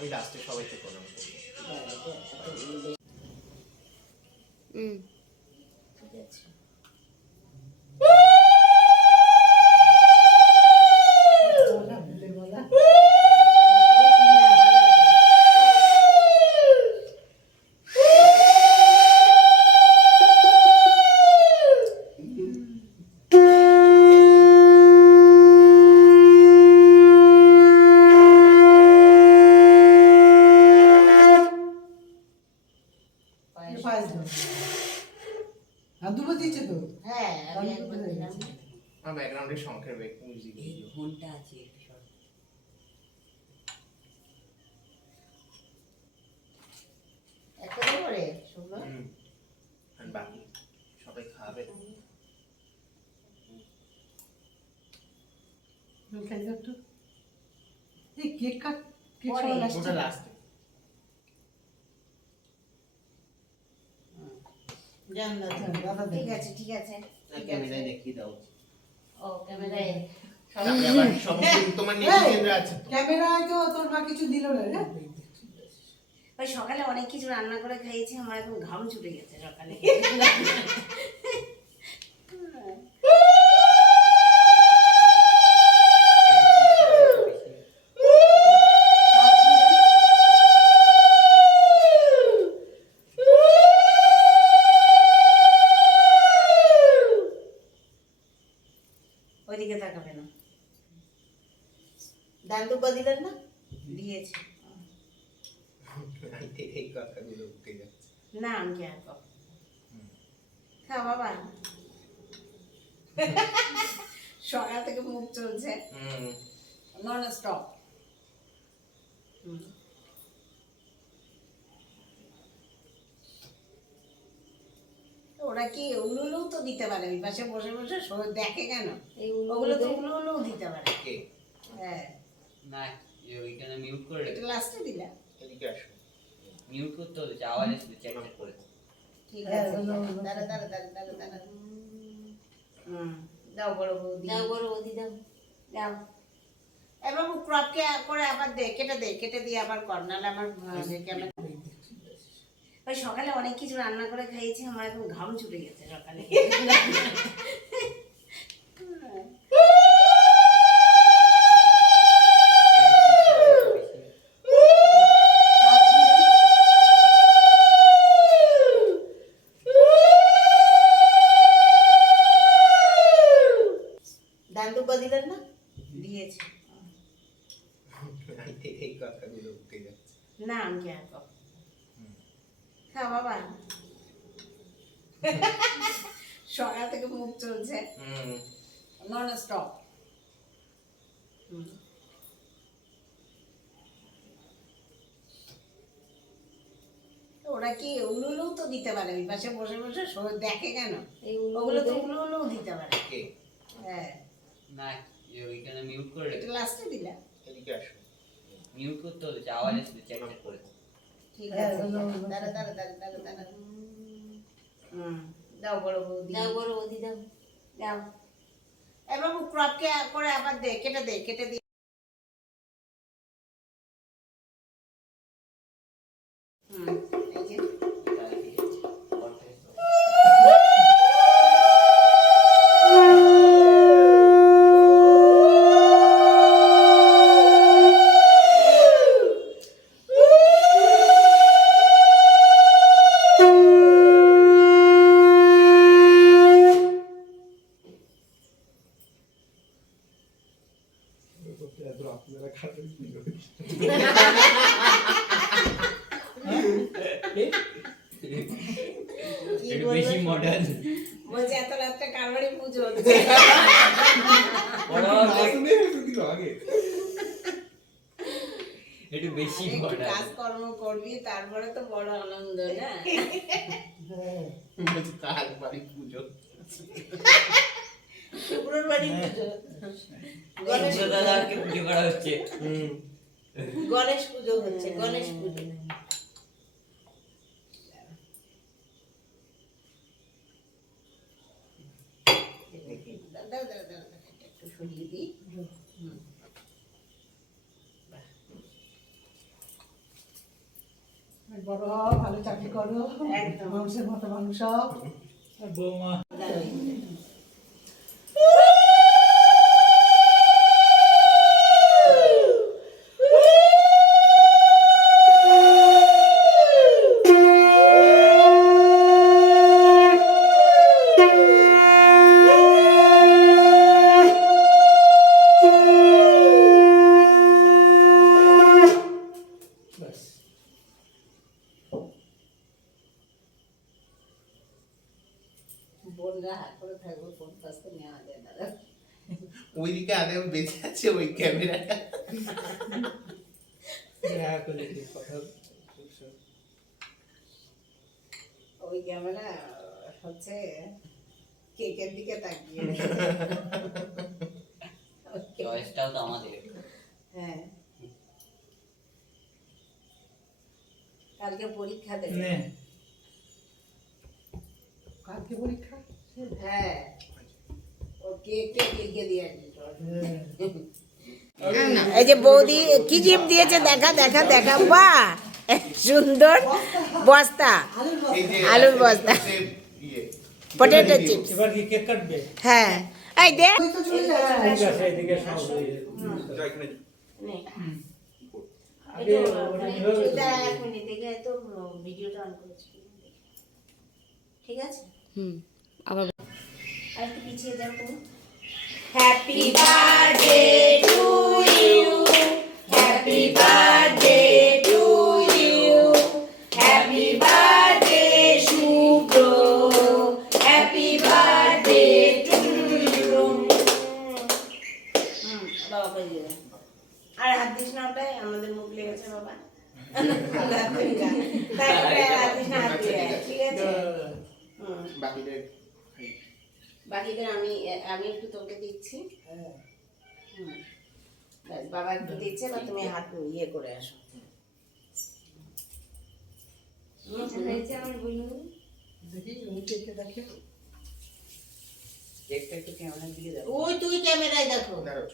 আমি লাস্টে সবাইকে প্রণাম করি। ঠিক আছে। দুটো দিচ্ছে তো। হ্যাঁ আমি একবার দিলাম। আমার ব্যাকগ্রাউন্ডে শঙ্খের মিউজিক এই ঘন্টা আছে একটু সর। একটা করে শুনলো। আর বাকি সবাই খাবে। একটু এই কেক কাট কেক পরে, খাওয়া ওটা লাস্টে। জান দাদা। দাদা ঠিক আছে ঠিক আছে। ক্যামেরায় দেখিয়ে দাও। ও ক্যামেরায় তারপরে আবার সমস্ত তোমার নেটিজেনরা আছে তো। ক্যামেরায় তো তোর মা কিছু দিল না রে। ওই সকালে অনেক কিছু রান্না করে খাইয়েছি, আমার এখন ঘাম ছুটে গেছে সকালে। ওইদিকে তাকাবে না। দান দুব্বা দিলেন না? দিয়েছি। এই কথাগুলো উঠে যাচ্ছে। না আমি কি আর খাবো? খা বাবা। সকাল থেকে মুখ চলছে নন স্টপ। ওরা কি উলুলু তো দিতে পারে, ওই পাশে বসে বসে দেখে কেন? ওগুলো তো উলুলু দিতে পারে। কে? হ্যাঁ না ওইখানে মিউট করে এটা লাস্টে দিলা। এদিকে আসো। মিউট করতে হবে, আওয়াজ আসবে চেক করে। ঠিক আছে দাঁড়া দাঁড়া দাঁড়া দাঁড়া দাঁড়া। দাও বড় বৌদি, দাও বড় বৌদি, দাও দাও। এবার ক্রপ করে আবার দে, কেটে দিয়ে আবার কর, নাহলে আমার ক্যামেরা। ওই সকালে অনেক কিছু রান্না করে খাইয়েছি, আমার এখন ঘাম ছুটে গেছে সকালে। দান দুব্বা দিলেন না? দিয়েছি। এই কথাগুলো উঠে যাচ্ছে। না আমি কি আর খাবো? খা বাবা। সকাল থেকে মুখ চলছে নন স্টপ। ওরা কি উলুলু তো দিতে পারে, ওই পাশে বসে বসে দেখে কেন? ওগুলো তো উলুলু দিতে পারে। কে? হ্যাঁ না ওইখানে মিউট করে এটা লাস্টে দিলা। এদিকে আসো। মিউট করতে হবে, আওয়াজ আসবে চেক করে। ঠিক আছে দাঁড়া দাঁড়া দাঁড়া দাঁড়া দাঁড়া। দাও বড় বৌদি, দাও বড় বৌদি, দাও দাও। এবার ক্রপ করে আবার দে, কেটে দিয়ে। এই যে একটু বেশি মডার্ন। বলছে এত রাত্রে কারবারি পুজো হচ্ছে। একটু বেশি একটু মডার্ন। কাজকর্ম করবি, তারপরে তো বড় আনন্দ না। বলছি কার বাড়ি পুজো? শুক্রবার বাড়ি পুজো, গণেশ দাদাকে পুজো করা হচ্ছে। গণেশ পুজো হচ্ছে, গণেশ পুজো। একটু সরিয়ে দিই। করো একদম। মানুষের মতো মানুষ সব বৌমা ব্যাস বোনরা হাত করে থাকবো, ফোন কাছতে নেওয়া যায় না। ওইদিকে আদেও বেঁচে আছে ওই ক্যামেরাটা। দেখা করে কি কথা ওই ক্যামেরা হচ্ছে কেকের দিকে তাকিয়ে। চয়েসটাও তো আমাদের। হ্যাঁ, কালকে পরীক্ষা দেবে। নে কালকে পরীক্ষা হ্যাঁ, ও কেকটা কেকে দিয়ে আসবে। আমি এই যে বৌদি কি জিপ দিয়েছে, দেখা দেখা দেখা, বাহ সুন্দর বস্তা, এই যে আলুর বস্তা। হচ্ছে ইয়ে, পটেটো চিপস। এবার কি কেক কাটবে হ্যাঁ, এই দে। ওই তো চলে যাচ্ছে ঠিক আছে এদিকে সব আগে ওটা কিভাবে এক মিনিট দেখে তো ভিডিওটা অন করেছি। ঠিক আছে, আবার আর একটু পিছিয়ে যাও তুমি। Happy birthday to you, happy birthday to you, happy birthday Shubhra, happy birthday to you. বাবা করে দিও। আর হাত দিস না, ওটাই আমাদের মুখ লেগেছে বাবা। তাই হাত দিস না, হাত দিয়ে, ঠিক আছে? হুম। বাকিটা বাকিদের আমি একটু তোকে দিচ্ছি। হুম। ব্যাস, বাবা একটু দিচ্ছে, বা তুমি হাত ইয়ে করে আসো। দেখি ওই কেকটা দেখে কেকটা একটু ক্যামেরার দিকে দাও। ওই তুই ক্যামেরায় দেখো। দাঁড়াও।